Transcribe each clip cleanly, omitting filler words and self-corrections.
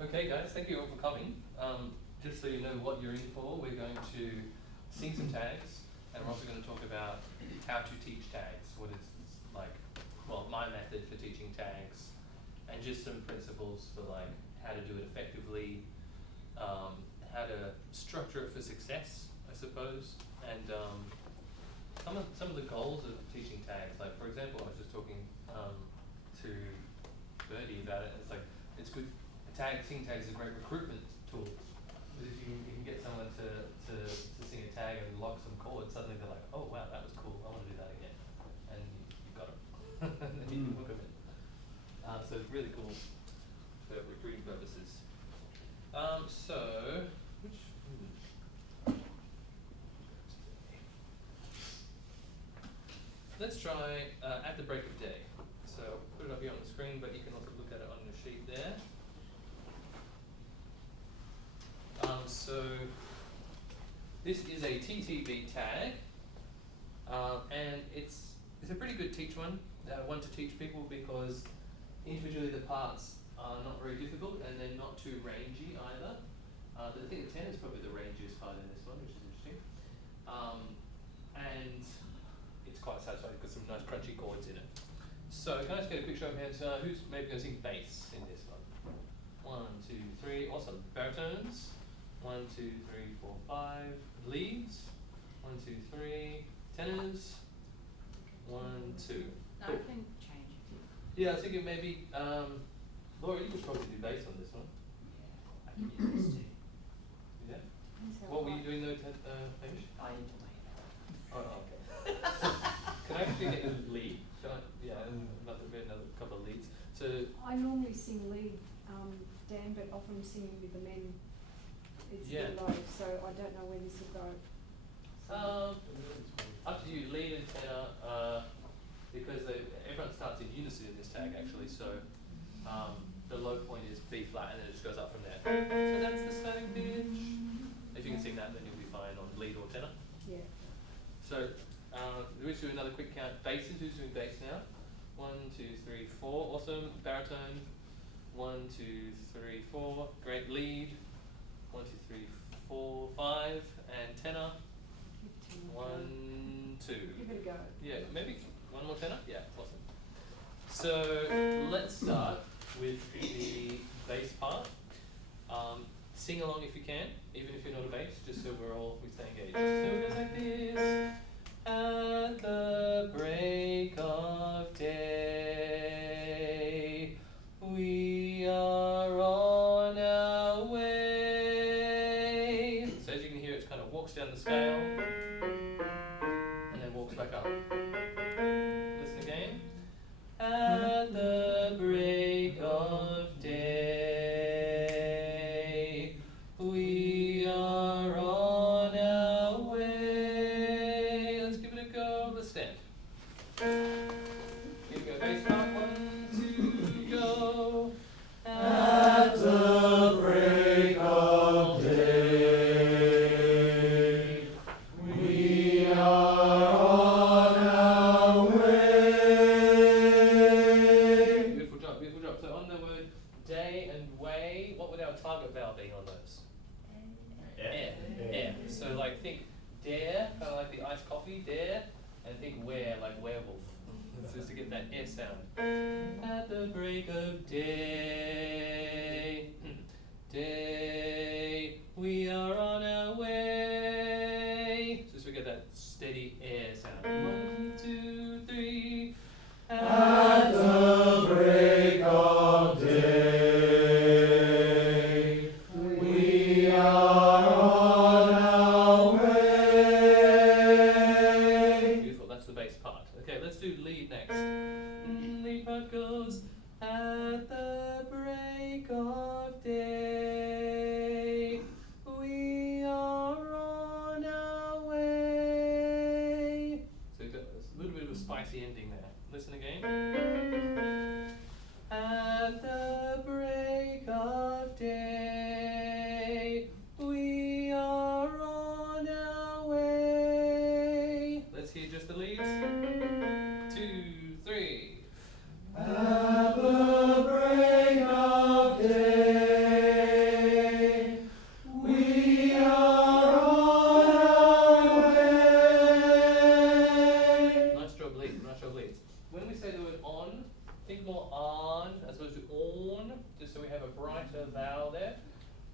Okay guys, thank you all for coming. Just so you know what you're in for, we're going to sing some tags, and we're also going to talk about how to teach tags, what is like, well, my method for teaching tags, and just some principles for like how to do it effectively, how to structure it for success, I suppose, and some of the goals of teaching tags. Like for example, I was just talking to Bertie about it. It's like it's good. Singing tags is a great recruitment tool. Because if you can get someone to sing a tag and lock some chords, suddenly they're like, oh wow, that was cool. I want to do that again, and you got them. And then you can hook them in. So it's really cool for recruiting purposes. Let's try at the break of day. So I'll put it up here on the screen, but you can also look at it on your sheet there. So this is a TTB tag, and it's a pretty good one to teach people because individually the parts are not very difficult and they're not too rangy either. But I think the 10 is probably the rangiest part in this one, which is interesting. And it's quite satisfying because some nice crunchy chords in it. So can I just get a quick show of hands? Who's maybe going to sing bass in this one? 1, 2, 3, awesome. Baritones. 1, 2, 3, 4, 5. Leads. 1, 2, 3. Tenors. 1, 2. No, cool. I can change it. Yeah, I was thinking maybe, Laura, you could probably do bass on this one. Yeah, I can use this too. Yeah? What were you doing though, Hamish? I need to make Oh, okay. Can I actually get a lead? Yeah, another couple of leads. So I normally sing lead, Dan, but often singing with the men, it's a bit low, so I don't know where this will go. Up to you, lead and tenor, because everyone starts in unison in this tag actually, so the low point is B flat and then it just goes up from there. So that's the starting pitch. If you can sing that, then you'll be fine on lead or tenor. Yeah. So let's do another quick count. Basses, who's doing bass now? 1, 2, 3, 4, awesome. Baritone, 1, 2, 3, 4, great. Lead, 1, 2, 3, 4, 5, and tenor, 1, 2. Give it a go. Yeah, maybe one more tenor? Yeah, awesome. So let's start with the bass part. Sing along if you can, even if you're not a bass, just so we stay engaged. So it goes like this. At the break of day, we are on our way. So as you can hear, it kind of walks down the scale and then walks back up. Listen again. At the break of day, we are on our way. Let's give it a go. Let's stand. Here we go. Bass part. 1, 2, go. At the break of day, we are on our way. Beautiful job, beautiful job. So on the word day and way, what would our target vowel be on those? Air. Air. So like think dare, kind of like the iced coffee, dare, and think where, like werewolf. Just to get that air sound. At the break of day, day, we are on our way. Just to get that steady air sound. 1, 2, 3. At the break of day, we are on our way. Beautiful, that's the bass part. Okay, let's do lead next. Lead part goes at the break of day, we are on our way. So you've got a little bit of a spicy ending there. Listen again. At the break of day, we are on our way. Let's hear just the leads. 2, 3. At on. Think more on as opposed to on, just so we have a brighter vowel there.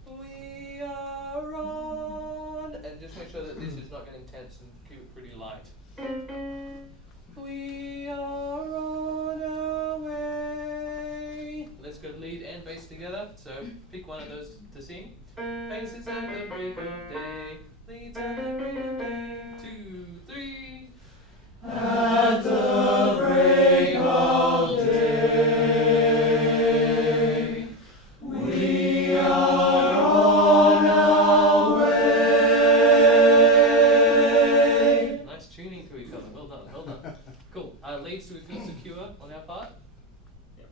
We are on, and just make sure that this is not getting tense and keep it pretty light. We are on our way. Let's go lead and bass together. So pick one of those to sing. Basses at the break of day. Leads at the break of day. 2, 3. At the break of day, we are on our way. Nice tuning to each other. Well done, well done. Cool. Leads, do we feel secure on our part?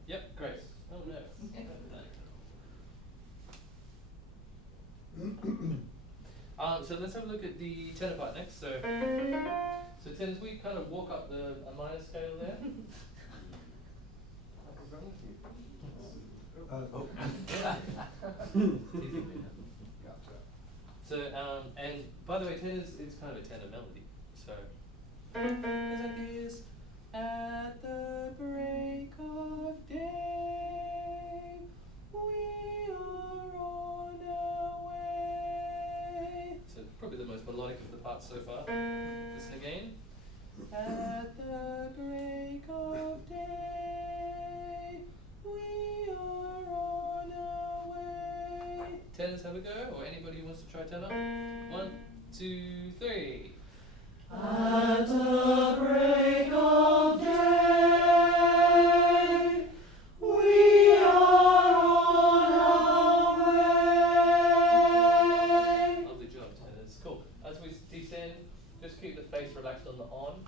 Yep, great. Oh no. So let's have a look at the tenor part next. So tenors, we kind of walk up a minor scale there. What's wrong with you? Gotcha. So and by the way, tenors, it's kind of a tenor melody. So as it is at the break of day, we are on our way. So probably the most melodic of the parts so far. Listen again. At the break of day, we are on our way. Tenors, have a go, or anybody who wants to try tenor? 1, 2, 3. At the break of day, we are on our way. Lovely job, tenors. Cool. As we descend, just keep the face relaxed on the on.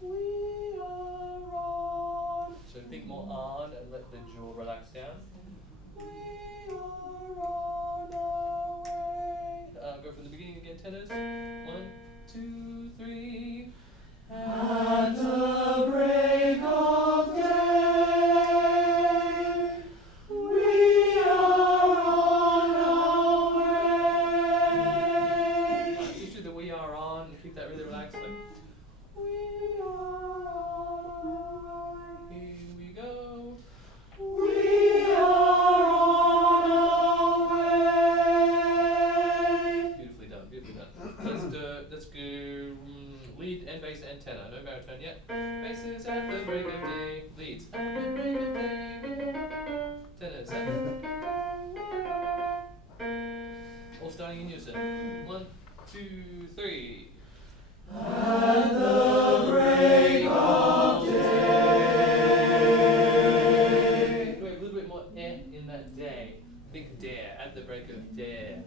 We are on. So think more on and let the jaw relax down. We are on our way. Go from the beginning again, tenors. 1, 2, 3. At the break of day, we are on our way. Just do the we are on and keep that really relaxed. Like, we are on our way. Here we go. We are on our way. Beautifully done, beautifully done. Let's go lead and bass and tenor. No baritone yet. Basses at the break of day. Leads at the break of day. Tenors at the break of day. All starting in unison. 1, 2, 3. At the break of day. Wait, a little bit more in that day. Think dare. At the break of dare.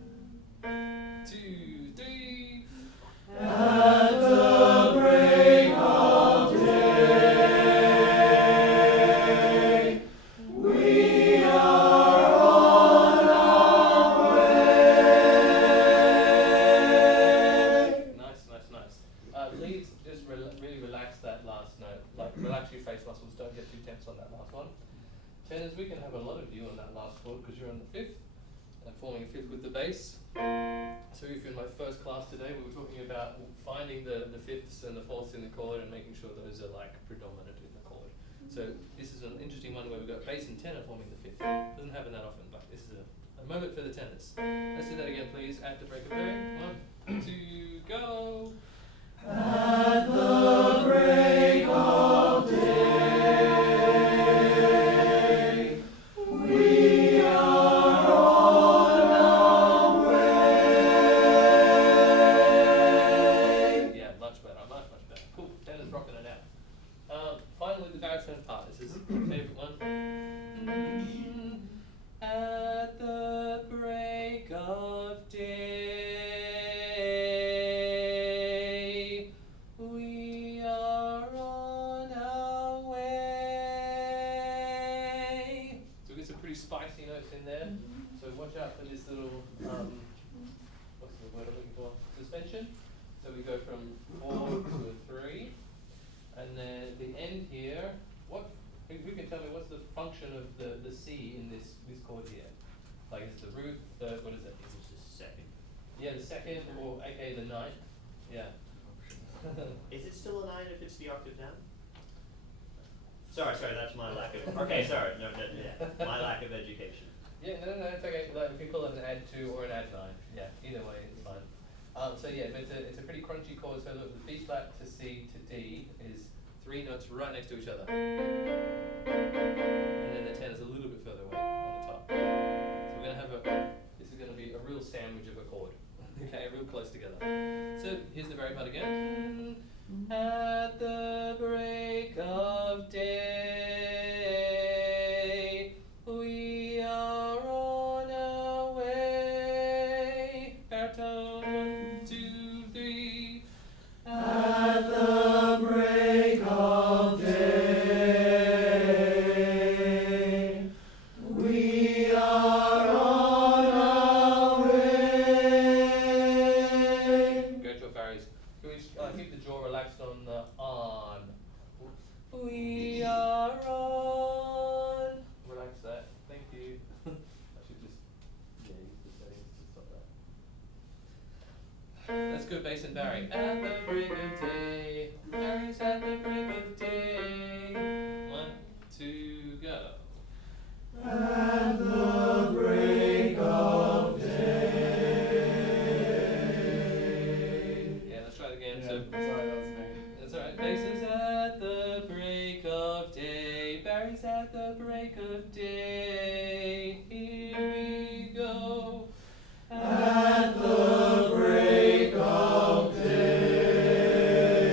2, 3. At the break of day, we are on our way. Nice, nice, nice. Leads, just really relax that last note. Like, relax your face muscles, don't get too tense on that last one. Tenors, we can have a lot of you on that last chord because you're on the fifth and forming a fifth with the bass. So if you're in my first class today, we were talking about finding the fifths and the fourths in the chord and making sure those are like predominant in the chord. So this is an interesting one where we've got bass and tenor forming the fifth. Doesn't happen that often, but this is a moment for the tenors. Let's do that again, please. At the break of day. 1, 2, go. At the break of day, we are on our way. Yeah, much better, much better. Cool, tenors rocking it out. Finally, the baritone part. This is my favorite one. At the break of day, we are on our way. So we get some pretty spicy notes in there. So watch out for this little, what's the word I'm looking for? Suspension. So we go from 4 to a 3. And then at the end here, who can tell me what's the function of the C in this chord here? Like, is it the root, third, what is it? Is it the second? Yeah, the second, or aka the ninth. Yeah. Is it still a 9 if it's the octave down? Sorry, that's my lack of, okay, sorry, no, yeah, my lack of education. Yeah, no, it's okay. Like, we call it an add 2 or an add 9. Yeah, either way it's fine. So yeah, but it's a pretty crunchy chord. So look, the B flat to C to D is 3 notes right next to each other. And then the 10 is a little bit further away on the top. So we're going to have this is going to be a real sandwich of a chord. Okay, real close together. So here's the very part again. At the break of day, we are on our way. Baritone, 1, 2, 3. At the break of day, we are on our way. Great job, Barry's. Can we keep the jaw relaxed on the on? We are on. Relax that. Thank you. I should just use the settings to stop that. Let's go bass and Barry. At the break of day. Barry's at the break of day. 1, 2, go. At the break of day. Yeah, let's try it again. Yeah, So, sorry, that was me. that's alright. Bass is at the break of day. Barry's at the break of day. Here we go. At the break of day,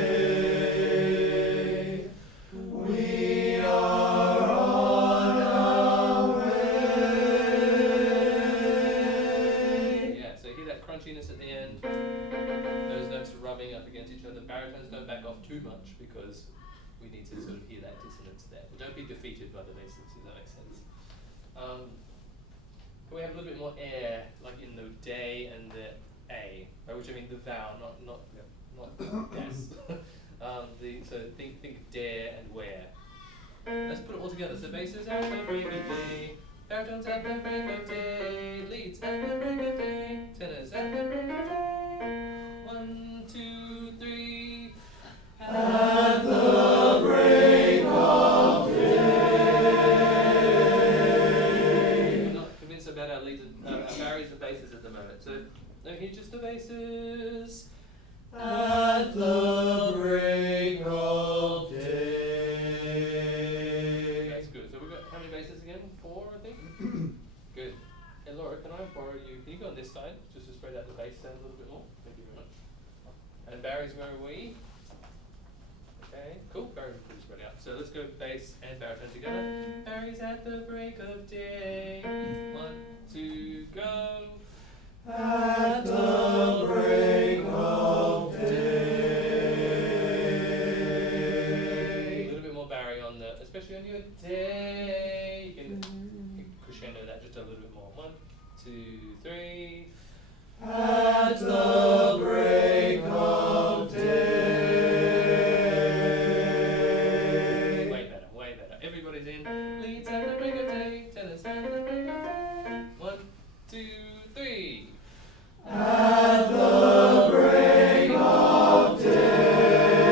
we are on our way. Yeah, so hear that crunchiness at the end. Those notes are rubbing up against each other. Baritones don't back off too much because we need to sort of hear that dissonance there. But don't be defeated by the basses, if that makes sense. Can we have a little bit more air, like in the day and the A, by which I mean the vowel, not yes. So think dare and where. Let's put it all together. So basses at the break of day, baritones at the break of day, leads at the break of day, tenors at the break of day. 1, 2, 3. At the break of day. I'm not convinced about our leads, our barries and basses at the moment. So here's just the basses. At the break of day. That's good. So we've got how many basses again? 4, I think. Good. Hey Laura, can I borrow you? Can you go on this side just to spread out the bass sound a little bit more? Thank you very much. And Barry's where are we? Okay, cool. Barry's pretty spread out. So let's go bass and baritone together. Barry's at the break of day. 1, 2, go. At the break of day. A little bit more Barry on the, especially on your day. You can crescendo that just a little bit more. 1, 2, 3. At the break of day. Way better, way better. Everybody's in. Leads at the break of day. Tenors at the break of day. 1, 2, 3. At the break of day,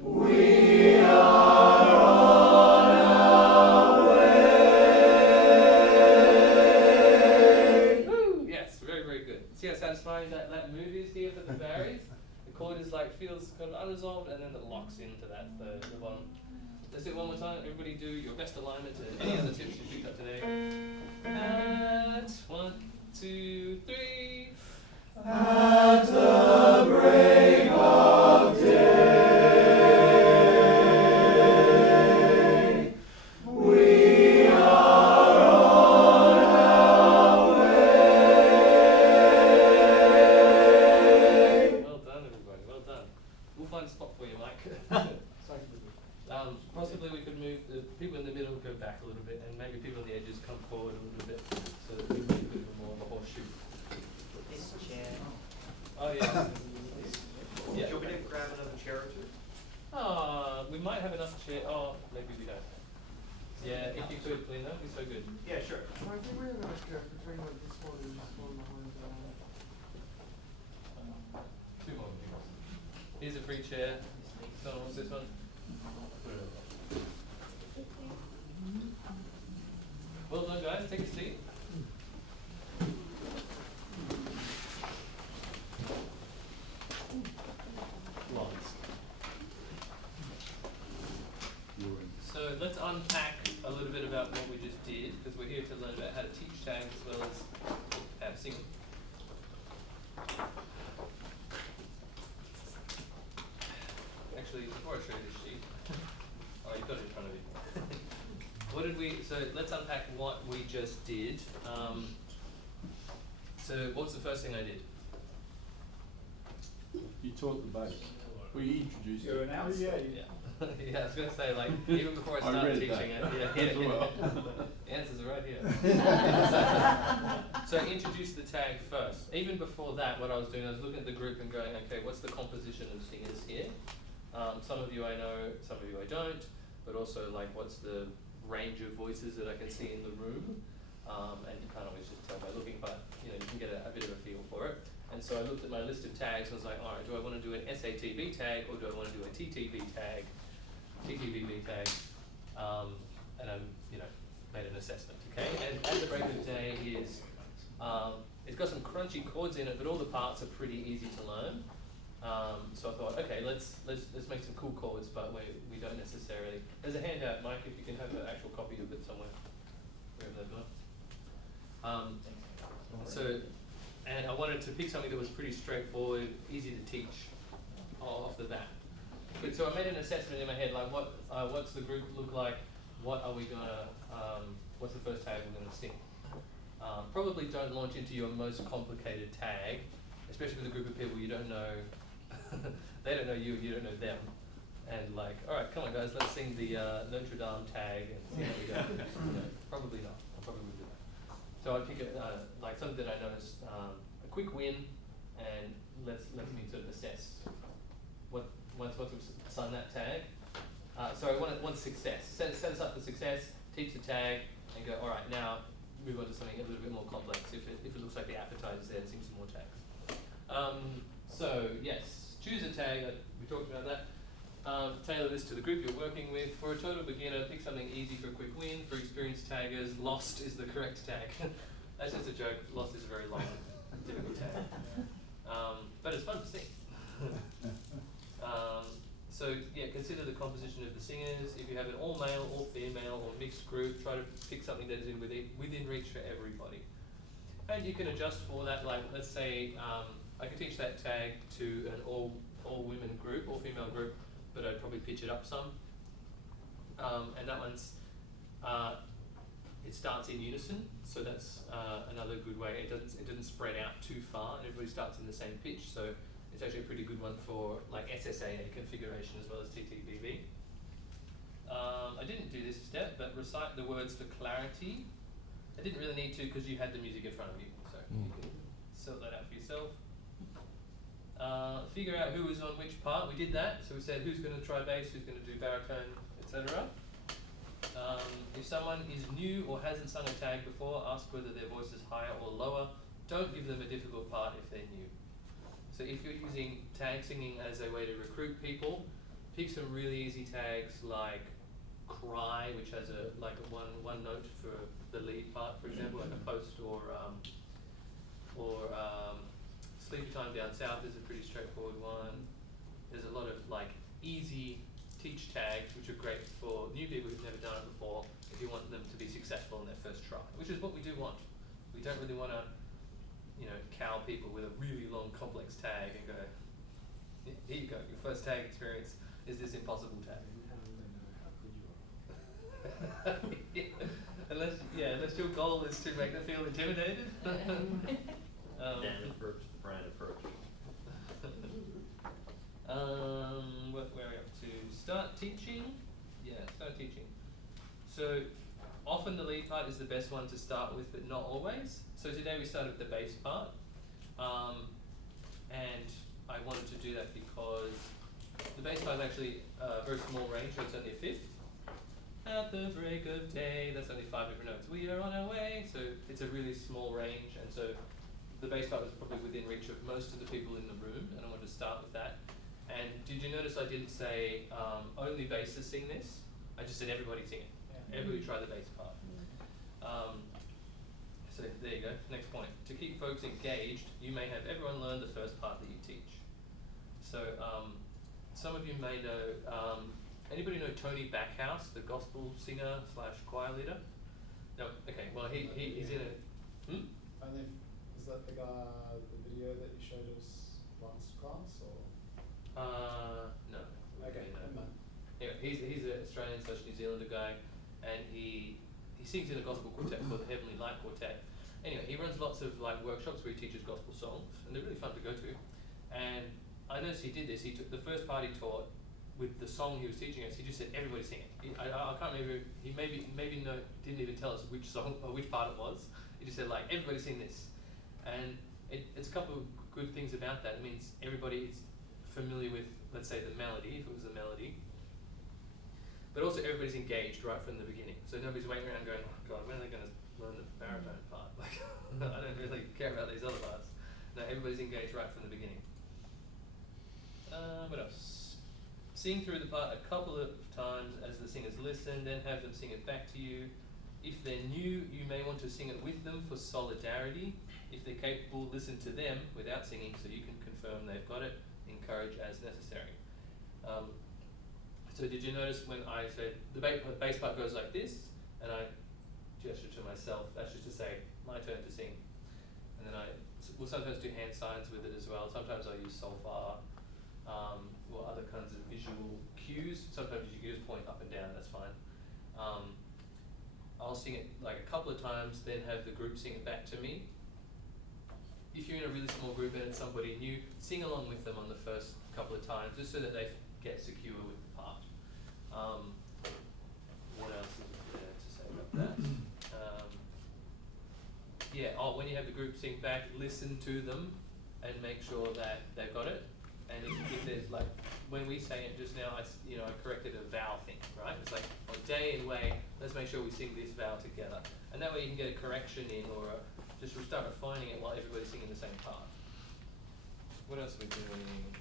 we are on our way. Woo! Yes, very, very good. See how satisfying that mood is here for the barries? The chord is like feels kind of unresolved and then it locks into that the bottom. Let's do it one more time. Everybody do your best alignment and any other tips you picked up today. At 1, 2, 3. At the break of day, we are on our way. Well done, everybody. Well done. We'll find a spot for you, Mike. Possibly we could move the people in the middle go back a little bit, and maybe people on the edges come forward a little bit, so that we make a bit more of a horseshoe. This chair. Oh yeah. Yeah. Do you want me to grab another chair or two? We might have enough chair. Oh, maybe we don't. Yeah, if you could, please, that'd be so good. Yeah, sure. I think we have enough gap between like this one and this one behind 2 more people. Here's a free chair. Someone wants this one? Well done, guys. Take a seat. So let's unpack a little bit about what we just did, because we're here to learn about how to teach tags as well as how to sing them. Actually, before I show you this sheet, oh, you've got it in front of you. What did we, so let's unpack what we just did. So what's the first thing I did? You taught the bass. We introduced You it. announced Yeah, it. Yeah. Yeah, I was going to say, like, even before I I started read that teaching it, yeah, as well. the answers are right here. So introduce the tag first. Even before that, what I was doing, I was looking at the group and going, okay, what's the composition of singers here? Some of you I know, some of you I don't, but also, like, what's the range of voices that I can see in the room? And you can't always just tell by looking, but, you know, you can get a bit of a feel for it. And so I looked at my list of tags and was like, all right, do I want to do an SATB tag or do I want to do a TTB tag? TTBB tag, and I, you know, made an assessment, okay? And at the break of day is, it's got some crunchy chords in it, but all the parts are pretty easy to learn. So I thought, okay, let's make some cool chords, but we don't necessarily. There's a handout, Mike, if you can have an actual copy of it somewhere, wherever they've gone. And I wanted to pick something that was pretty straightforward, easy to teach off the bat. But so I made an assessment in my head, like what's the group look like? What are we gonna? What's the first tag we're gonna sing? Probably don't launch into your most complicated tag, especially with a group of people you don't know. They don't know you, you don't know them. And like, all right, come on guys, let's sing the Notre Dame tag and see how we go. You know, probably not. I probably would do that. So I'd pick like something that I know is a quick win, and let's me sort of assess once we've assigned that tag. So I want success. Set us up for success. Teach the tag, and go. All right, now move on to something a little bit more complex. If it looks like the appetizer's there, sing some more tags. So yes, choose a tag. We talked about that. Tailor this to the group you're working with. For a total beginner, pick something easy for a quick win. For experienced taggers, Lost is the correct tag. That's just a joke. Lost is a very long, difficult tag. But it's fun to sing. So yeah, consider the composition of the singers. If you have an all male, all female, or mixed group, try to pick something that is within reach for everybody. And you can adjust for that. Like, let's say I could teach that tag to an all women group, all female group, but I'd probably pitch it up some. And that one's it starts in unison, so that's another good way. It doesn't spread out too far, and everybody starts in the same pitch. So it's actually a pretty good one for like SSAA configuration as well as TTBB. I didn't do this step, but recite the words for clarity. I didn't really need to because you had the music in front of you, so you can sort that out for yourself. Figure out who was on which part. We did that, so we said who's going to try bass, who's going to do baritone, etc. If someone is new or hasn't sung a tag before, ask whether their voice is higher or lower. Don't give them a difficult part if they're new. So if you're using tag singing as a way to recruit people, pick some really easy tags like cry, which has a one note for the lead part, for example, like a post, or Sleepy Time Down South is a pretty straightforward one. There's a lot of like easy teach tags, which are great for new people who've never done it before, if you want them to be successful in their first try, which is what we do want. We don't really want to, you know, cow people with a really long, complex tag and go, here you go, your first tag experience is this impossible tag. Yeah, unless your goal is to make them feel intimidated. Dan approach, Brian approach. Where are we up to? Start teaching? Yeah, start teaching. So often the lead part is the best one to start with, but not always. So today we started with the bass part. And I wanted to do that because the bass part is actually a very small range, so it's only a fifth. At the break of day, that's only 5 different notes. We are on our way. So it's a really small range, and so the bass part was probably within reach of most of the people in the room, and I wanted to start with that. And did you notice I didn't say only bassists sing this? I just said everybody sing it. Yeah. Everybody try the bass part. So there you go. Next point. To keep folks engaged, you may have everyone learn the first part that you teach. So some of you may know. Anybody know Tony Backhouse, the gospel singer / choir leader? No. Okay. Well, he's in a. Only, is that the guy, the video that you showed us last class, or? No. Okay, No. never mind. Yeah, he's an Australian / New Zealander guy, and he sings in a gospel quartet called the Heavenly Light Quartet. Anyway, he runs lots of like workshops where he teaches gospel songs, and they're really fun to go to. And I noticed he did this. He took the first part he taught with the song he was teaching us. He just said everybody sing it. I can't remember. He maybe didn't even tell us which song or which part it was. He just said like everybody sing this, and it's a couple of good things about that. It means everybody is familiar with, let's say, the melody, if it was a melody. But also everybody's engaged right from the beginning. So nobody's waiting around going, oh God, when are they going to learn the baritone part? Like, I don't really care about these other parts. No, everybody's engaged right from the beginning. What else? Sing through the part a couple of times as the singers listen, then have them sing it back to you. If they're new, you may want to sing it with them for solidarity. If they're capable, listen to them without singing so you can confirm they've got it. Encourage as necessary. So did you notice when I said the bass part goes like this, and I gesture to myself, that's just to say, my turn to sing. And then we'll sometimes do hand signs with it as well. Sometimes I use solfa, or other kinds of visual cues. Sometimes you can just point up and down, that's fine. I'll sing it like a couple of times, then have the group sing it back to me. If you're in a really small group and it's somebody new, sing along with them on the first couple of times, just so that they get secure with the part. What else is there to say about that? When you have the group sing back, listen to them and make sure that they've got it. And if there's like, when we say it just now, I corrected a vowel thing, right? It's like, on day and way, let's make sure we sing this vowel together. And that way you can get a correction in, or just start refining it while everybody's singing the same part. What else are we doing?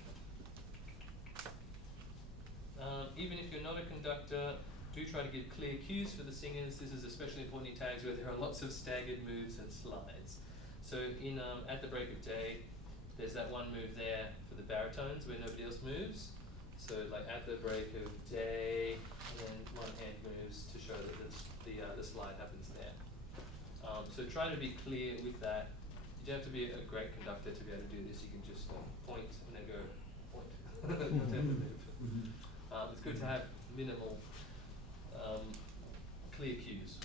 Even if you're not a conductor, do try to give clear cues for the singers. This is especially important in tags where there are lots of staggered moves and slides. So in At the Break of Day, there's that one move there for the baritones where nobody else moves. So like at the break of day, and then one hand moves to show that the slide happens there. So try to be clear with that. You don't have to be a great conductor to be able to do this. You can just point and then go point. You don't have to move. It's good to have minimal clear cues.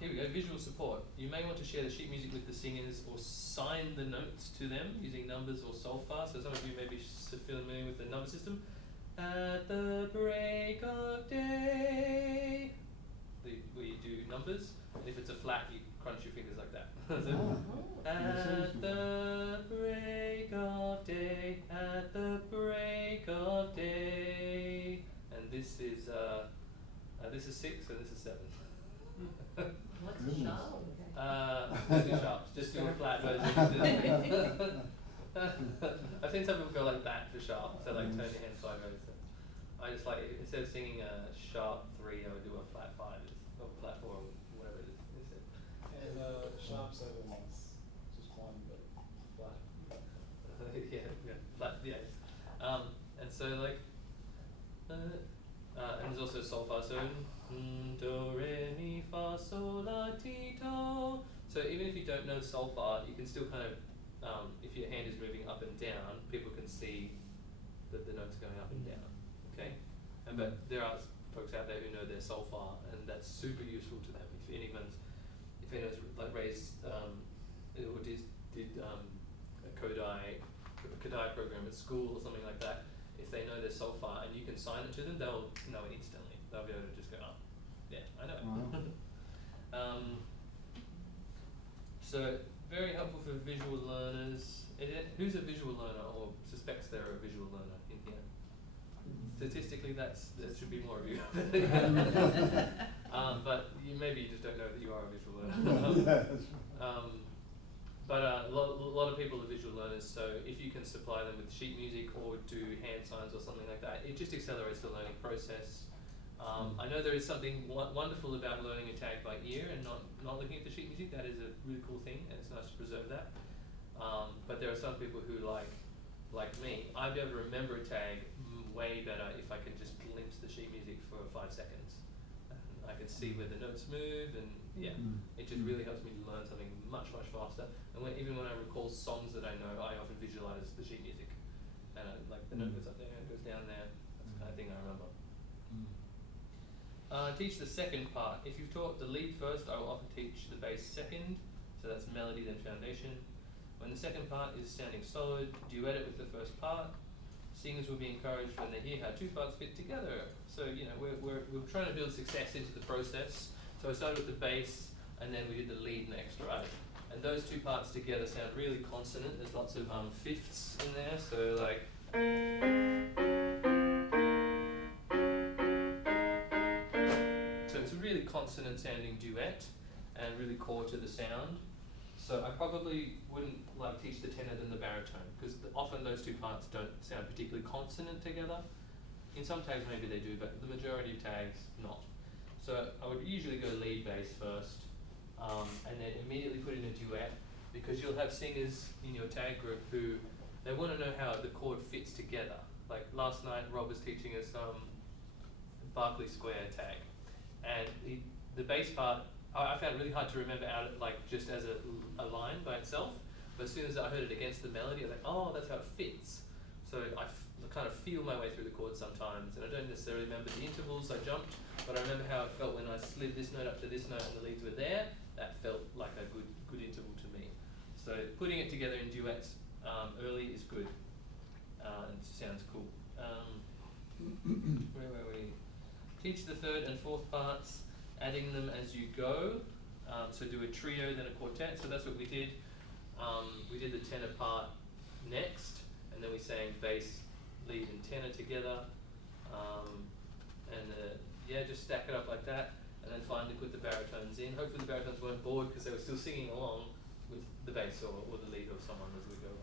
Here we go, visual support. You may want to share the sheet music with the singers or sign the notes to them using numbers or solfa. So some of you may be familiar with the number system. At the break of day, where you do numbers, and if it's a flat, you crunch your fingers like that. At the break of day, at the break of day, and this is 6 and this is 7. What's a sharp? Don't do sharps, just do a flat version. I've seen some people go like that for sharp, so like turn your hand sideways. So I just like, instead of singing a sharp 3, I would do a flat 5, or flat 4, or whatever it is. And sharp 7 is just one, but flat. yeah, flat, yeah. And so like, and there's also solfa, so do, re, mi, fa, sol, la, ti, do. So even if you don't know solfa, you can still kind of, if your hand is moving up and down, people can see that the notes are going up and down, okay? But there are folks out there who know their solfa, and that's super useful to them. If anyone's like raised, or did a Kodai program at school or something like that, if they know their solfa and you can sign it to them, they'll know it instantly. They'll be able to just go, oh, yeah, I know it. So very helpful for visual learners. Who's a visual learner or suspects they're a visual learner in here? Statistically, that should be more of you. But maybe you just don't know that you are a visual learner. But a lot of people are visual learners, so if you can supply them with sheet music or do hand signs or something like that, it just accelerates the learning process. I know there is something wonderful about learning a tag by ear and not looking at the sheet music. That is a really cool thing, and it's nice to preserve that. But there are some people who like me, I'd be able to remember a tag way better if I could just glimpse the sheet music for 5 seconds. I can see where the notes move, and yeah, it just really helps me learn something much faster. And even when I recall songs that I know, I often visualize the sheet music, and like the note goes up there, it goes down there. That's the kind of thing I remember. Teach the second part. If you've taught the lead first, I will often teach the bass second. So that's melody then foundation. When the second part is sounding solid, duet it with the first part. Singers will be encouraged when they hear how 2 parts fit together. So we're trying to build success into the process. So I started with the bass, and then we did the lead next, right? And those 2 parts together sound really consonant. There's lots of fifths in there. So like. So it's a really consonant sounding duet, and really core to the sound. So I probably wouldn't teach the tenor than the baritone, because often those 2 parts don't sound particularly consonant together. In some tags maybe they do, but the majority of tags not. So I would usually go lead bass first, and then immediately put in a duet, because you'll have singers in your tag group who they want to know how the chord fits together. Like last night, Rob was teaching us Berkeley Square tag, and the bass part I found it really hard to remember out just as a line by itself. But as soon as I heard it against the melody, I was like, oh, that's how it fits. So I kind of feel my way through the chords sometimes, and I don't necessarily remember the intervals I jumped, but I remember how it felt when I slid this note up to this note and the leads were there. That felt like a good interval to me. So putting it together in duets early is good, and it sounds cool. Where were we? Teach the third and fourth parts, adding them as you go. So do a trio, then a quartet. So that's what we did. We did the tenor part next, and then we sang bass, lead, and tenor together. Just stack it up like that, and then finally put the baritones in. Hopefully the baritones weren't bored because they were still singing along with the bass or the lead or someone as we go on.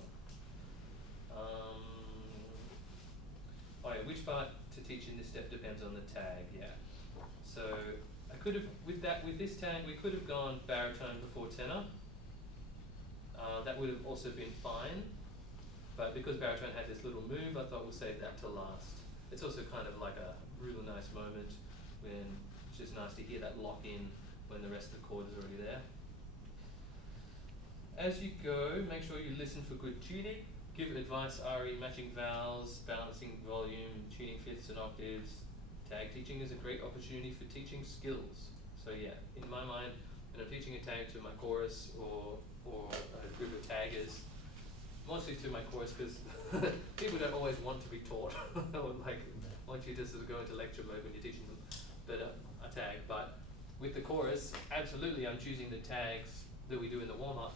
Which part to teach in this step depends on the tag, yeah. So I could have, with this tag, we could have gone baritone before tenor. That would have also been fine, but because baritone had this little move, I thought we'll save that to last. It's also kind of like a really nice moment when it's just nice to hear that lock in when the rest of the chord is already there. As you go, make sure you listen for good tuning. Give advice, RE, matching vowels, balancing volume, tuning fifths and octaves. Tag teaching is a great opportunity for teaching skills. So yeah, in my mind, when I'm teaching a tag to my chorus or a group of taggers, mostly to my chorus, because people don't always want to be taught or want you to sort of go into lecture mode when you're teaching them a tag. But with the chorus, absolutely I'm choosing the tags that we do in the warm-up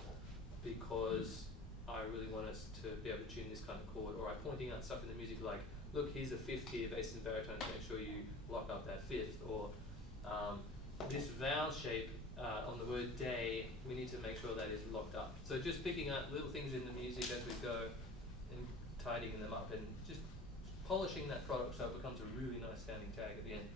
because I really want us to be able to tune this kind of chord, or I'm pointing out stuff in the music like, look, here's a fifth here, bass and baritone, to make sure you lock up that fifth, or this vowel shape on the word day, we need to make sure that is locked up. So just picking up little things in the music as we go and tidying them up and just polishing that product so it becomes a really nice sounding tag at the end.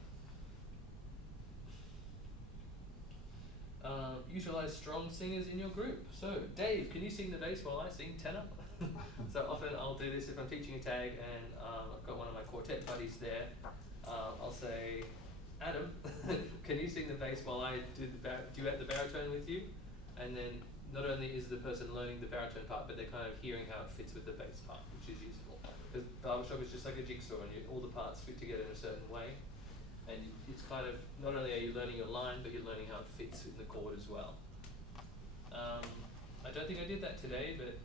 Utilise strong singers in your group. So Dave, can you sing the bass while I sing tenor? So often I'll do this if I'm teaching a tag and I've got one of my quartet buddies there. I'll say, Adam, can you sing the bass while I do duet the baritone with you? And then not only is the person learning the baritone part, but they're kind of hearing how it fits with the bass part, which is useful. Because Barbershop is just like a jigsaw, and all the parts fit together in a certain way. And it's kind of, not only are you learning your line, but you're learning how it fits in the chord as well. I don't think I did that today, but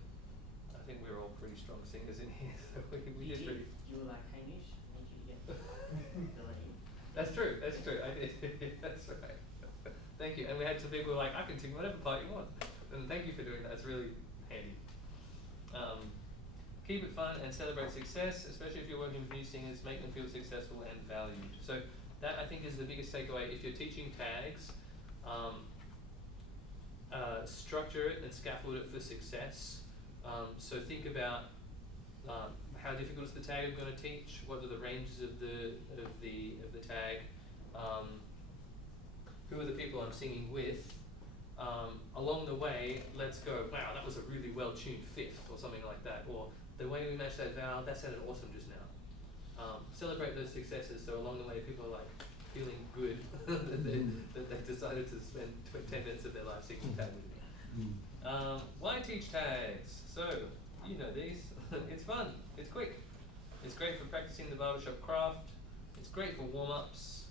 I think we're all pretty strong singers in here, so we did pretty. You were like Hamish, I want you to get the lead. That's true, I did, that's right. Thank you, and we had some people who were like, I can sing whatever part you want. And thank you for doing that, it's really handy. Keep it fun and celebrate success, especially if you're working with new singers, make them feel successful and valued. So that I think is the biggest takeaway. If you're teaching tags, structure it and scaffold it for success. So think about how difficult is the tag I'm going to teach? What are the ranges of the tag? Who are the people I'm singing with? Along the way, let's go, wow, that was a really well-tuned fifth, or something like that. Or the way we matched that vowel, that sounded awesome just now. Celebrate those successes, so along the way people are like feeling good that they decided to spend 10 minutes of their life singing tag with me. Why teach tags? So, you know these. It's fun, it's quick. It's great for practicing the barbershop craft. It's great for warm-ups.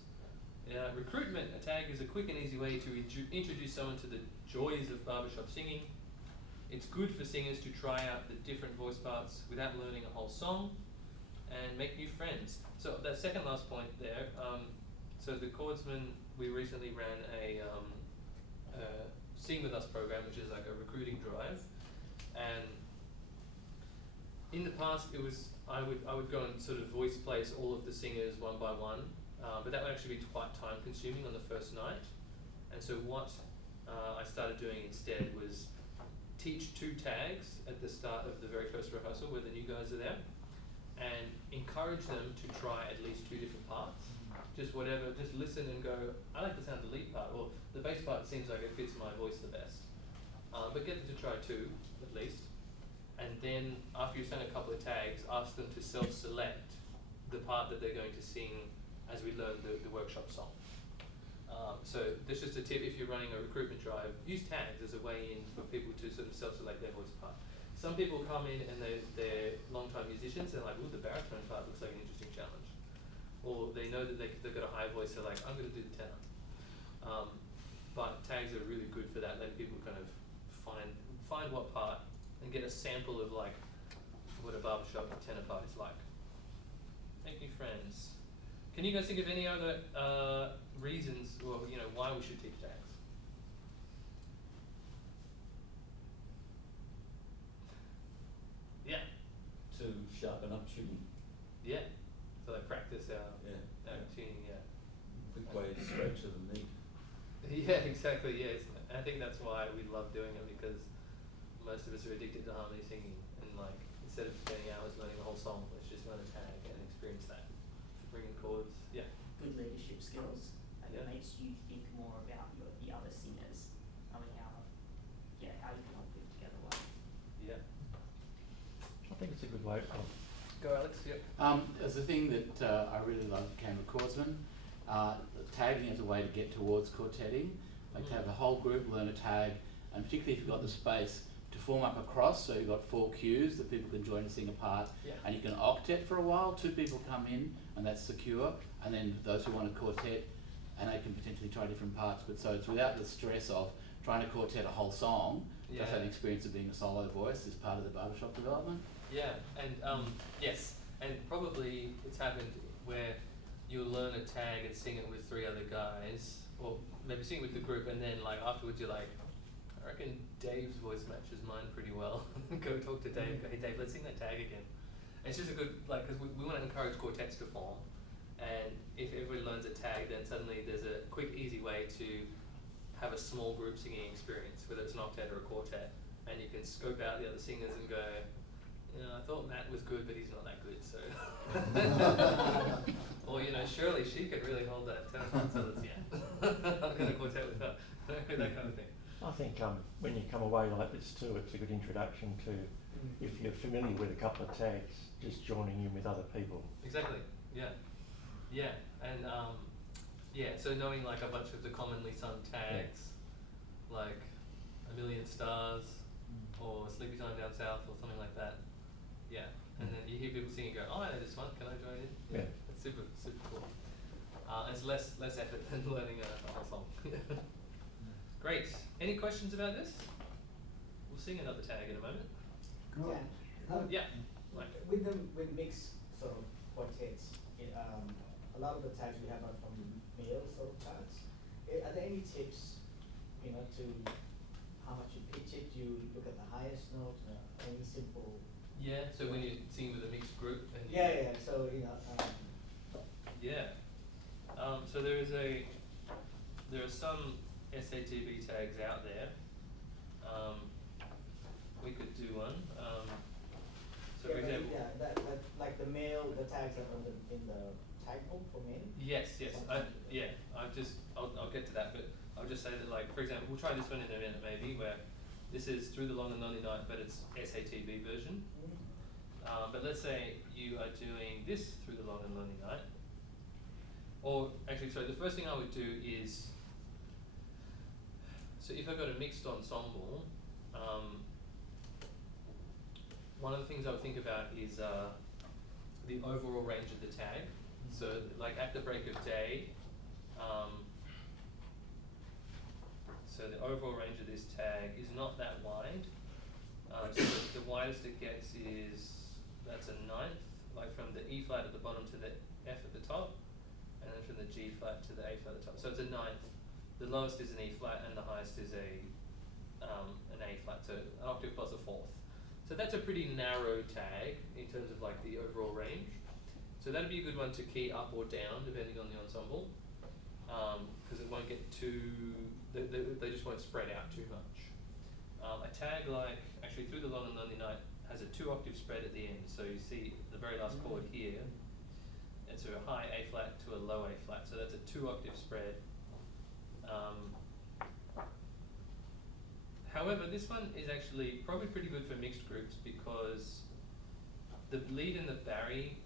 Recruitment, a tag is a quick and easy way to introduce someone to the joys of barbershop singing. It's good for singers to try out the different voice parts without learning a whole song, and make new friends. So that second last point there, so the Chordsman, we recently ran a Sing With Us program, which is like a recruiting drive, and in the past it was, I would go and sort of voice place all of the singers one by one, but that would actually be quite time consuming on the first night. And so what I started doing instead was teach 2 tags at the start of the very first rehearsal where the new guys are there, and encourage them to try at least 2 different parts. Just whatever, just listen and go, I like the sound of the lead part, or the bass part seems like it fits my voice the best. But get them to try 2 at least. And then after you've sent a couple of tags, ask them to self-select the part that they're going to sing as we learn the workshop song. So that's just a tip if you're running a recruitment drive, use tags as a way in for people to sort of self-select their voice part. Some people come in and they're long-time musicians, they're like, ooh, the baritone part looks like an interesting challenge. Or they know that they've got a high voice, they're like, I'm going to do the tenor. But tags are really good for that, letting people kind of find what part and get a sample of like what a barbershop tenor part is like. Make new friends. Can you guys think of any other reasons, or you know, why we should teach tags? Yeah. To sharpen up tuning. Yeah. So like practice our tuning. Yeah. Quick way straight to the meat. Yeah, exactly. Yes, I think that's why we love doing it, because most of us are addicted to harmony singing, and like instead of spending hours learning the whole song, let's just learn a tag and experience that. Bringing chords. Yeah. Good leadership skills, and Yeah. it makes you think more about the other singers, knowing how you can all fit together well. Yeah. I think it's a good way. Go, Alex. Yep. There's a thing that I really loved came with Chordsman, tagging as a way to get towards quartetting, like to have a whole group learn a tag, and particularly if you've got the space to form up a cross, so you've got 4 cues that people can join to sing a part, Yeah. and you can octet for a while, 2 people come in, and that's secure, and then those who want a quartet, and they can potentially try different parts, but so it's without the stress of trying to quartet a whole song, Yeah. just have the experience of being a solo voice is part of the barbershop development. Yeah, and yes, and probably it's happened where you'll learn a tag and sing it with 3 other guys, or maybe sing it with the group, and then like afterwards you're like, I reckon Dave's voice matches mine pretty well. Go talk to Dave. Go, hey Dave, let's sing that tag again. And it's just a good, like, because we want to encourage quartets to form, and if everybody learns a tag, then suddenly there's a quick, easy way to have a small group singing experience, whether it's an octet or a quartet, and you can scope out the other singers and go, you know, I thought Matt was good, but he's not that good, so. Or, you know, Shirley, she could really hold that tenor part, so let's, yeah. I'm going to quartet with her, that kind of thing. I think when you come away like this too, it's a good introduction to, if you're familiar with a couple of tags, just joining in with other people. Exactly, yeah. Yeah, and yeah, so knowing like a bunch of the commonly sung tags, like A Million Stars, or Sleepy Time Down South, or something like that. Yeah, and then you hear people singing and go, oh, I know this one, can I join in? Yeah. It's super, super cool. It's less effort than learning a whole song. Great. Any questions about this? We'll sing another tag in a moment. Yeah. Yeah. Like. With mixed sort of quartets, a lot of the tags we have are from male sort of tags. Are there any tips, you know, to how much you pitch it? Do you look at the highest note? Any simple? Yeah. So when you're singing with a mixed group. And Yeah. So you know. Yeah. So there are some SATB tags out there. we could do one. So Yeah, for but example, yeah, that like the male, the tags are in the tag book for men. yes, I'll get to that, but I'll just say that, like, for example, we'll try this one in a minute maybe, where this is Through the Long and Lonely Night, but it's SATB version. But let's say you are doing this Through the Long and Lonely Night. Or actually, sorry, the first thing I would do is, so if I've got a mixed ensemble, one of the things I would think about is the overall range of the tag. So like at the break of day, so the overall range of this tag is not that wide. So the widest it gets is, that's a ninth, like from the E flat at the bottom to the F at the top, and then from the G flat to the A flat at the top. So it's a ninth. The lowest is an E flat, and the highest is an A flat, so an octave plus a fourth. So that's a pretty narrow tag in terms of like the overall range. So that'd be a good one to key up or down depending on the ensemble, because it won't get too, they just won't spread out too much. A tag like, actually Through the Long and Lonely Night has a 2-octave spread at the end. So you see the very last chord here, it's a high A flat to a low A flat. So that's a 2-octave spread. However, this one is actually probably pretty good for mixed groups because the lead and the barry,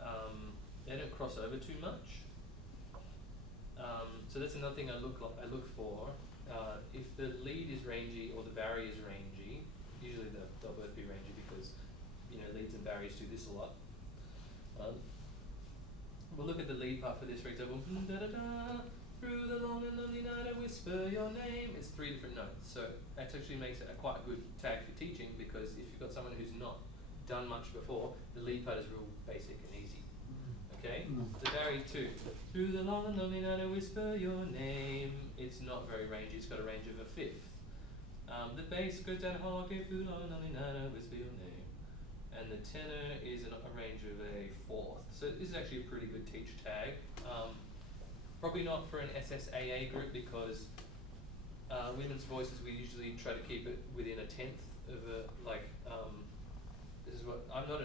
they don't cross over too much. So that's another thing I look for. If the lead is rangy or the barry is rangy, usually they'll both be rangy because, you know, leads and barries do this a lot. We'll look at the lead part for this, for example. Through the long and lonely night I whisper your name. It's 3 different notes. So that actually makes it a quite good tag for teaching, because if you've got someone who's not done much before, the lead part is real basic and easy. Okay? The barry too. Through the long and lonely night I whisper your name. It's not very rangy, it's got a range of a fifth. The bass goes down hard, okay, through the long and lonely night I whisper your name. And the tenor is a range of a fourth. So this is actually a pretty good teach tag. Probably not for an SSAA group because women's voices, we usually try to keep it within a tenth of a, like, this is what, I'm not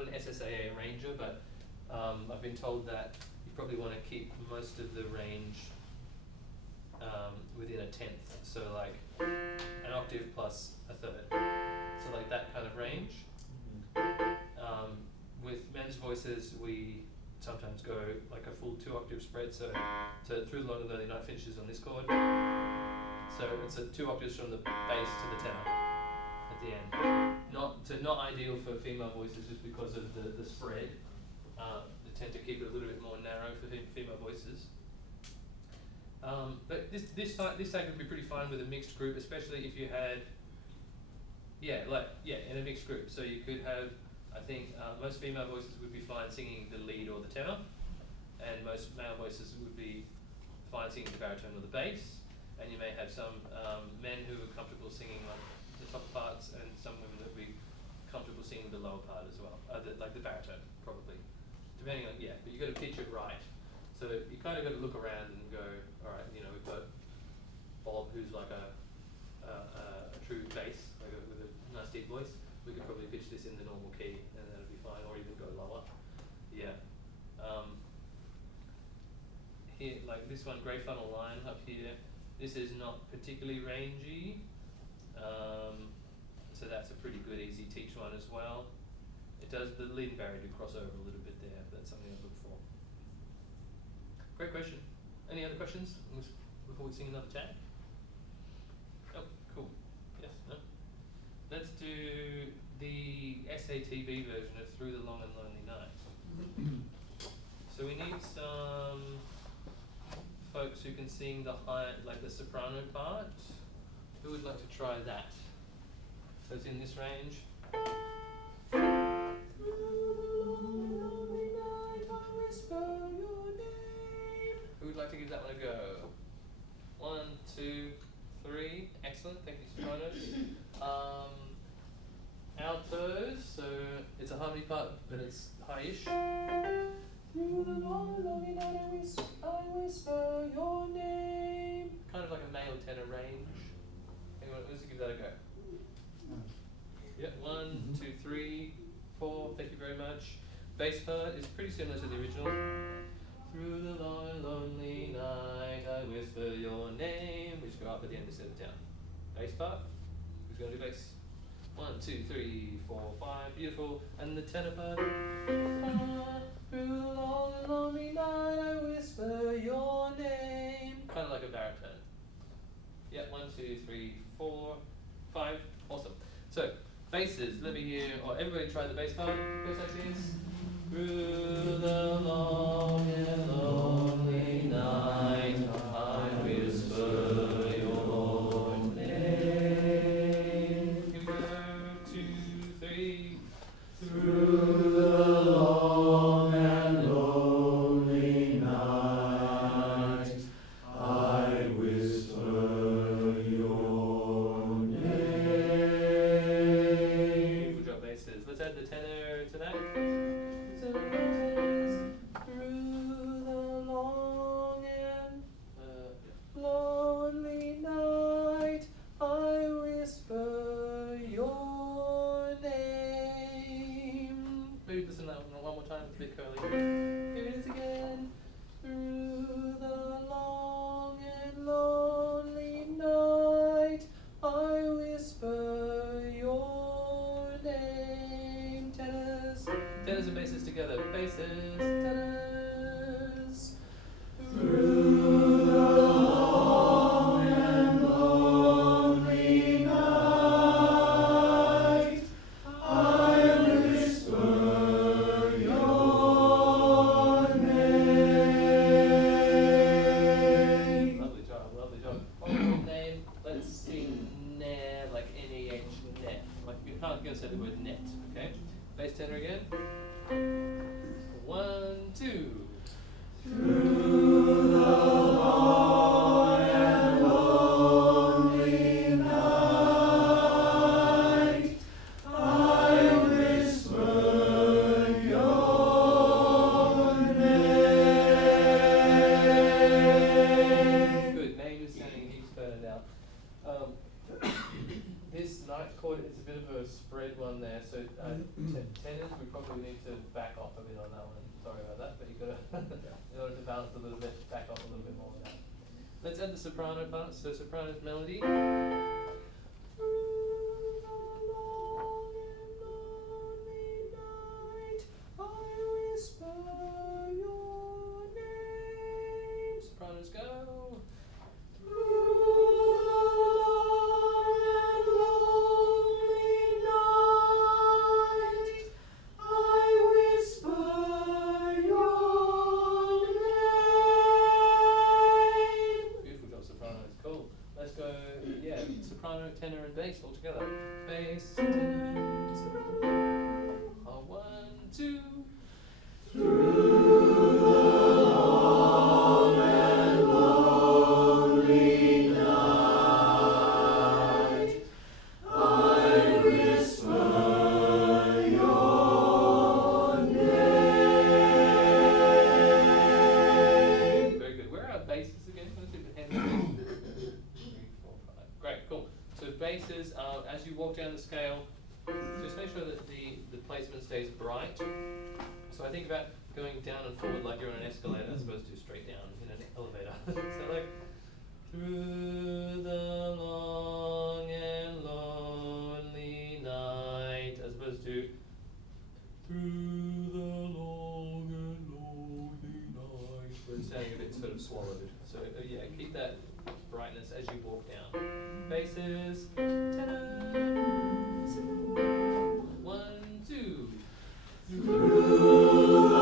an SSAA arranger, but I've been told that you probably want to keep most of the range within a tenth. So like an octave plus a third. So like that kind of range. With men's voices, we sometimes go like a full 2-octave spread. So Through the Long and Lonely Night finishes on this chord. So it's a 2 octaves from the bass to the tenor at the end. Not ideal for female voices just because of the spread. They tend to keep it a little bit more narrow for female voices. But this tag would be pretty fine with a mixed group, especially if you had, in a mixed group. So you could have, I think most female voices would be fine singing the lead or the tenor, and most male voices would be fine singing the baritone or the bass. And you may have some men who are comfortable singing like the top parts, and some women that would be comfortable singing the lower part as well, like the baritone probably, depending on, but you got to pitch it right. So you kind of got to look around and go, all right, you know, we've got Bob who's like a true bass, like with a nice deep voice. We could probably pitch this in the normal key, and that'll be fine, or even go lower. Here, like this one, Grey Funnel Line up here. This is not particularly rangy, so that's a pretty good, easy teach one as well. It does, the lead and barry do cross over a little bit there. That's something I look for. Great question. Any other questions before we sing another tag? Oh, cool. Yes, no? Let's do the SATB version of Through the Long and Lonely Night. So we need some folks who can sing the high, like the soprano part. Who would like to try that? So it's in this range. Who would like to give that one a go? 1, 2, 3. Excellent. Thank you, sopranos. Altos. So it's a harmony part, but it's high-ish. Through the long and lonely night I whisper your name. Kind of like a male tenor range. Hang on, let's give that a go. bass part is pretty similar to the original. Through the long, lonely night, I whisper your name. We just go up at the end instead of down. Bass part. Who's going to do bass? 1, 2, 3, 4, 5. Beautiful. And the tenor part. Ah, through the long and lonely night, I whisper your name. Kind of like a baritone. Yeah, 1, 2, 3, 4, 5. Awesome. So, basses. Let me hear. Or everybody try the bass part. Goes like this. Through the long and lonely night, I whisper your name. Here we go. 2, 3. Through the long and lonely night, I whisper your name. Good job, basses. Let's add the tenor to that. Through the long and lonely night, I whisper your name. Maybe listen to that one more time, it's a bit curly. Here it is again. Through the long and lonely night, I whisper your name. Tenors. Tenors and basses together. Basses, tenors. Through the long and lonely night, I whisper your name. Lovely job, lovely job. What was your name? Let's sing net, like N-E-H, net. Like you can't go say the word net, okay? Bass tenor again. 1, 2. Through the long and lonely night, I whisper your name. Good. Name is sounding heaps better now. This ninth chord is a bit of a spread one there, so tenors we probably need to back off a bit on that one. Sorry about that, but you got to in order to balance a little bit, back off a little bit more on that. Let's add the soprano part. So soprano's melody. Through the long and lonely night, I whisper your name. Sopranos go. Through the long and lonely night, I whisper your name. Beautiful job, sopranos. Cool. Let's go. Yeah, soprano, tenor, and bass all together. Bass, tenor, soprano. 1, 2. Through the long and lonely night, I whisper your name. Very good. Where are our basses again? Let's see the hands. 3, 4, 5. Great, cool. So basses, as you walk down the scale, just make sure that the placement stays bright. So I think about going down and forward like you're on an escalator as opposed to straight down in an elevator. So like, through the long and lonely night, as opposed to through the long and lonely night. We're sounding a bit sort of swallowed. So yeah, keep that brightness as you walk down. Basses, tenor, soprano. 1, 2. Through the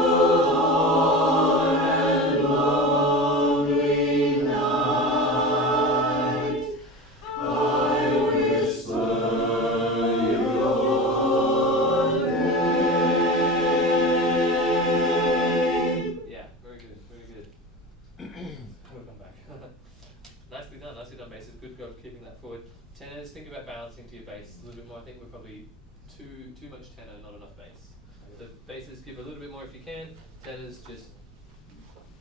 long and lonely night, I whisper your name. Yeah, very good, very good. We'll come back. Nicely done, basses. Good job keeping that forward. Tenors, think about balancing to your bass a little bit more. I think we're probably too much tenor, not enough bass. So basses give a little bit more if you can. Tenors just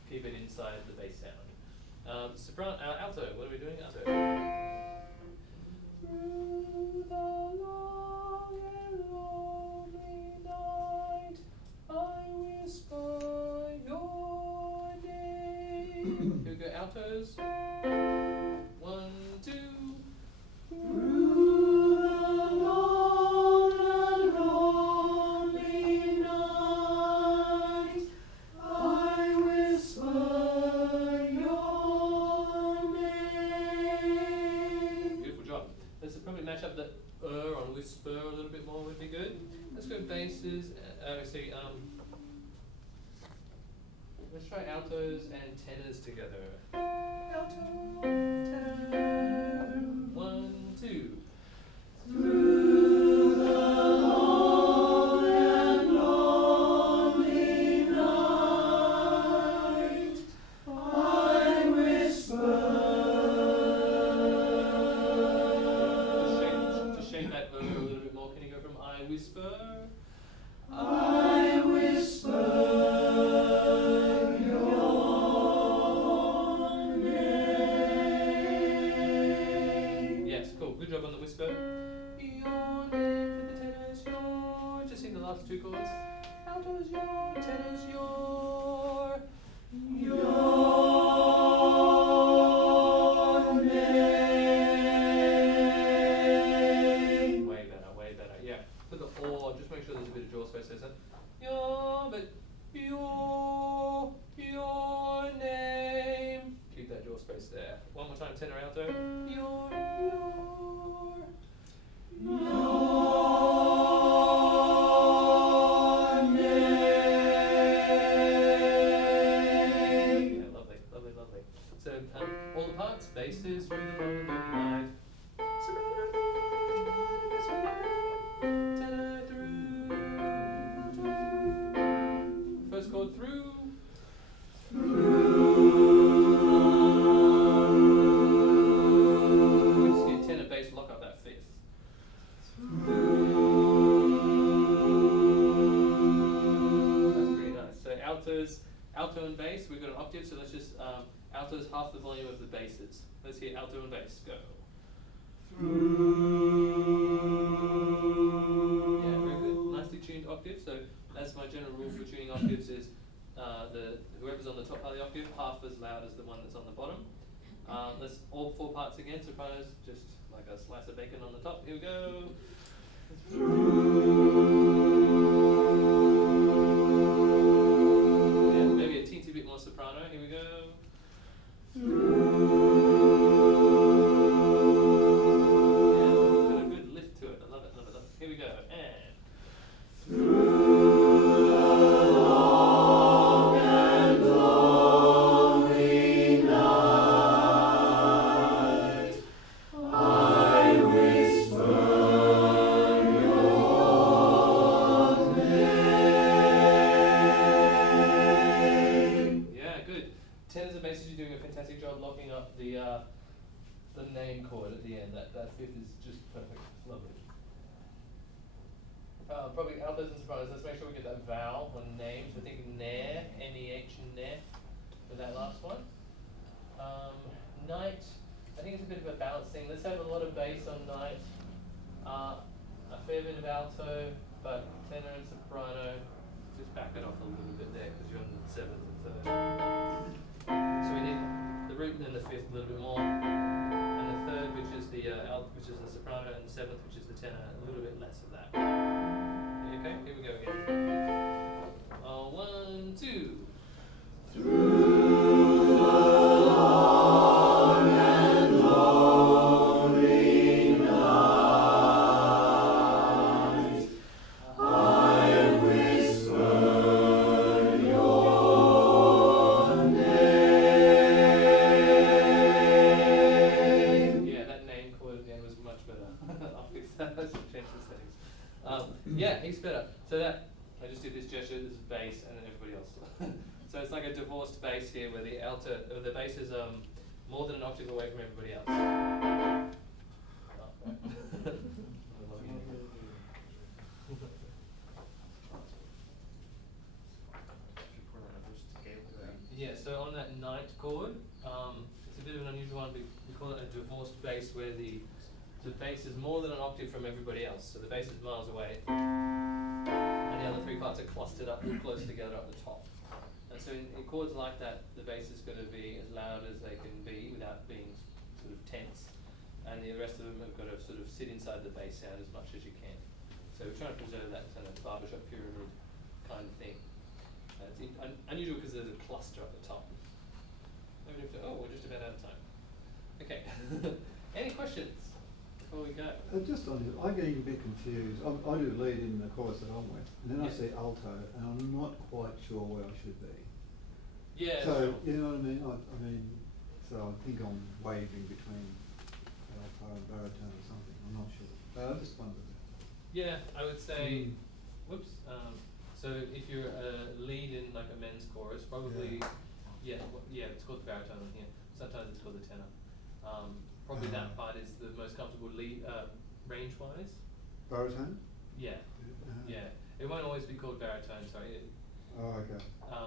keep it inside the bass sound. Soprano, alto. What are we doing? Alto. Through the long and lonely night, I Here we go, altos. 1, 2. Beautiful job. Let's probably match up the on whisper a little bit more would be good. Let's go basses. Let's try altos and tenors together. Alto, tenor. 1, 2. Through the long and lonely night, I whisper. Just shake that a little bit more. Can you go from I whisper? I whisper your name. Yes, cool. Good job on the whisper. Your name for the tenors, your. Just sing the last two chords. Altos, your, tenors, your name. Way better, way better. Yeah. For the or, just make sure there's a bit of jaw space there. So, your, but your name. Keep that jaw space there. One more time, tenor alto. Your name. Yeah, lovely, lovely, lovely. So, all the parts, basses, through the long and lonely night. Tenor through. First chord through. We just get tenor bass, lock up that fifth. That's pretty nice. So alto and bass, we've got an octave, so let's just, alto is half the volume of the basses. Let's hear alto and bass, go. Yeah, very good. Nicely tuned octave. So that's my general rule for tuning octaves is whoever's on the top part of the octave, half as loud as the one that's on the bottom. Let's all four parts again, sopranos, just like a slice of bacon on the top. Here we go. Yeah, maybe a teensy bit more soprano. Here we go. Yeah, got a good lift to it. I love it, love it, love it. Here we go. And locking up the name chord at the end. That fifth is just perfect. It's lovely. Probably altos and sopranos. Let's make sure we get that vowel on name. So think ne, N-E-H, ne, for that last one. Night. I think it's a bit of a balance thing. Let's have a lot of bass on night. A fair bit of alto, but tenor and soprano. Just back it off a little bit there because you're on the seventh and third. So we need the root and then the fifth a little bit more, and the third, which is the soprano, and the seventh, which is the tenor, a little bit less of that. Okay, here we go again. 1, 2. Through the long and lonely night, I whisper your name. Yeah, that name chord at the end was much better. I'll fix that. I should change the settings. Yeah, he's better. So that, I just did this gesture, this is bass, and then everybody else. So it's like a divorced bass here where the alto, or the bass is more than an octave away from everybody else. Oh, right. I'm logging in. Yeah, so on that ninth chord, it's a bit of an unusual one. We call it a divorced bass where the bass is more than an octave from everybody else. So the bass is miles away, and the other three parts are clustered up real close together up the top. And so in chords like that, the bass is going to be as loud as they can be without being sort of tense, and the rest of them have got to sort of sit inside the bass sound as much as you can. So we're trying to preserve that kind of barbershop pyramid kind of thing. It's unusual because there's a cluster at the top. We're just about out of time. Okay. Any questions before we go? Just on it, I get a bit confused. I do lead in the chorus that I'm with, and then I Yeah. see alto, and I'm not quite sure where I should be. Yeah. So, sure. you know what I mean? I mean, so I think I'm waving between alto and baritone or something. I'm not sure. But I just wondered. Yeah, I would say, Mm. whoops, so if you're a lead in like a men's chorus, probably, yeah, it's called the baritone in here, sometimes it's called the tenor. Probably that part is the most comfortable lead, range-wise. Baritone? Yeah, yeah, it won't always be called baritone, sorry. Oh, okay.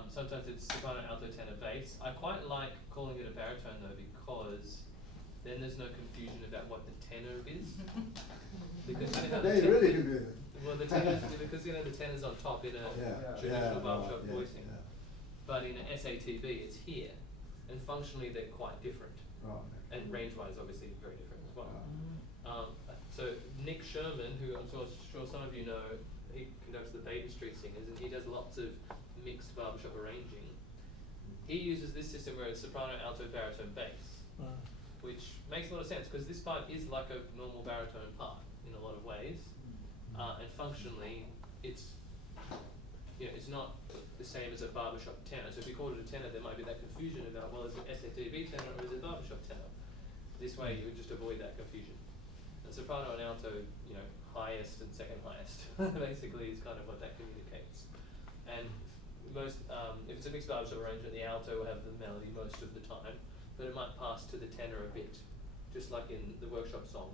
Sometimes it's soprano, alto, tenor, bass. I quite like calling it a baritone though, because then there's no confusion about what the tenor is. Because you know how the They really do it. well, the tenor, because you know the tenor's on top in a traditional barbershop right, voicing, yeah. but in a SATB it's here, and functionally they're quite different, Right. and range-wise obviously very different as well. Right. So Nick Sherman, who I'm sure some of you know, he conducts the Baden Street Singers, and he does lots of mixed barbershop arranging. He uses this system where it's soprano, alto, baritone, bass, which makes a lot of sense because this part is like a normal baritone part in a lot of ways, and functionally it's it's not the same as a barbershop tenor. So if you call it a tenor, there might be that confusion about, well, is it SATB tenor or is it barbershop tenor? This way you would just avoid that confusion. And soprano and alto, highest and second highest basically is kind of what that communicates. And most, if it's a mixed barbershop arrangement, the alto will have the melody most of the time, but it might pass to the tenor a bit, just like in the workshop song.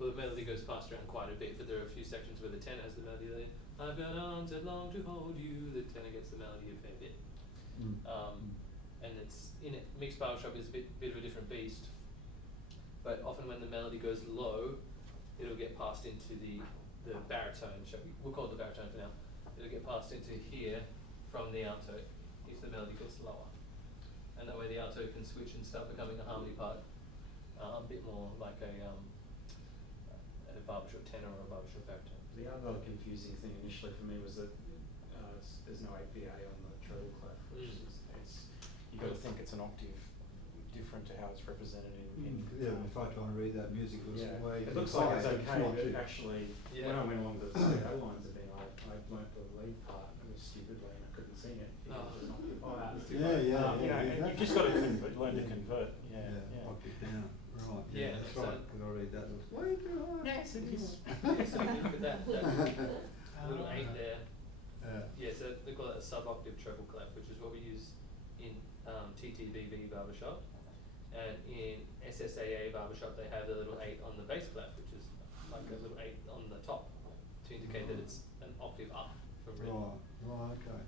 Well, the melody goes past around quite a bit, but there are a few sections where the tenor has the melody. I've got arms that long to hold you. The tenor gets the melody a fair bit. And it's in it. Mixed barbershop is a bit of a different beast. But often when the melody goes low, it'll get passed into the baritone. We'll call it the baritone for now. It'll get passed into here from the alto if the melody goes lower. And that way the alto can switch and start becoming a harmony part, a bit more like a barbershop tenor or a barbershop baritone. The other confusing thing initially for me was that there's no APA on the treble clef, which is you've got to think it's an octave different to how it's represented in Yeah, if I try and read that music, yeah. way It looks like it's okay, not but too- actually, Yeah. when I went along the stereo lines of it, I learnt the lead part stupidly and I couldn't sing it. It was an octave higher. And you've just got to learn to convert. Octave down, right. Yeah, That's so- right, because I read that, it was way too high. Yes, it is. So if you look at that little 8 there. Yeah, so they call that a sub-octave treble clef, which is what we use in TTBB barbershop. And in SSAA barbershop, they have the little 8 on the bass clef, which is like a little 8 on the top to indicate that it's an octave up from rhythm. Right, okay.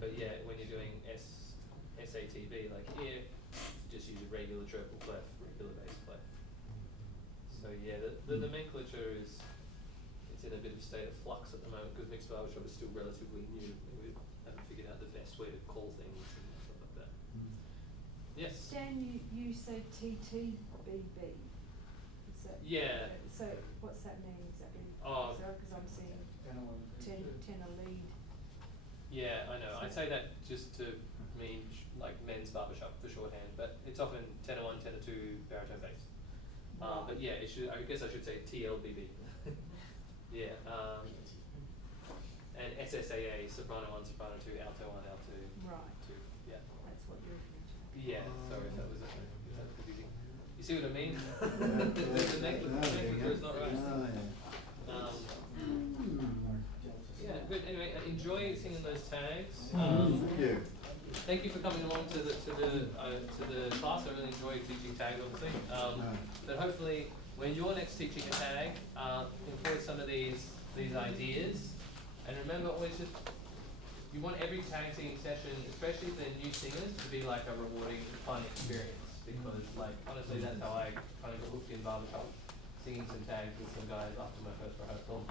But yeah, when you're doing SATB, like here, just use a regular treble clef, regular bass clef. So yeah, the nomenclature is, it's in a bit of state of flux at the moment because mixed barbershop is still relatively new. We haven't figured out the best way to call things and stuff like that. Yes? Dan, you say TTBB. Is that? Yeah. So what's that mean exactly? Oh. Because I'm seeing tenor lead. Yeah, I know. I'd say that just to mean like men's barbershop for shorthand, but it's often tenor 1, tenor 2, baritone bass. But yeah, I guess I should say TLBB. Yeah. And SSAA, soprano 1, soprano 2, alto 1, alto Right. 2. Yeah. That's what you're referring to. Yeah. Sorry if that was confusing. You see what I mean? Yeah. The nomenclature is not right. Yeah, good. Anyway, enjoy singing those tags. Thank you. Thank you for coming along to the class. I really enjoyed teaching tags, obviously. But hopefully, when you're next teaching a tag, employ some of these ideas. And remember, always just you want every tag singing session, especially if they're new singers, to be like a rewarding, fun experience. Because, like, honestly, that's how I kind of got hooked in barbershop, singing some tags with some guys after my first rehearsal.